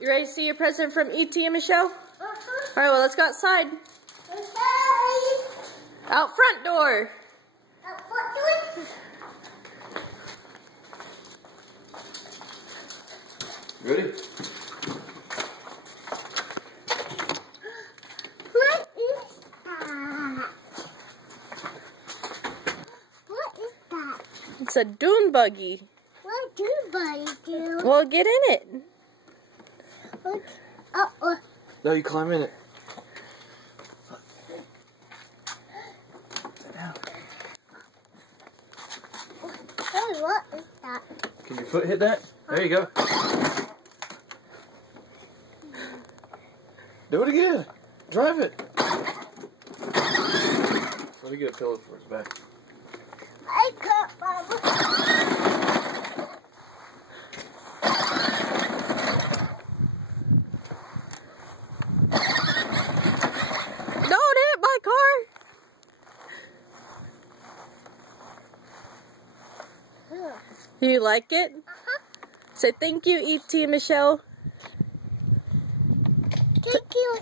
You ready to see your present from E.T. and Michelle? Uh-huh. Alright, well, let's go outside. Okay. Out front door. Out front door? Ready? What is that? What is that? It's a dune buggy. What do buddies do? Well, get in it. What? No, you climb in it. Hey, what is that? Can your foot hit that? There you go. Do it again. Drive it. Let me get a pillow for his back. I can't, Mama. Don't hit my car. Do you like it? Uh-huh. Say thank you, E.T. and Michelle. Thank you.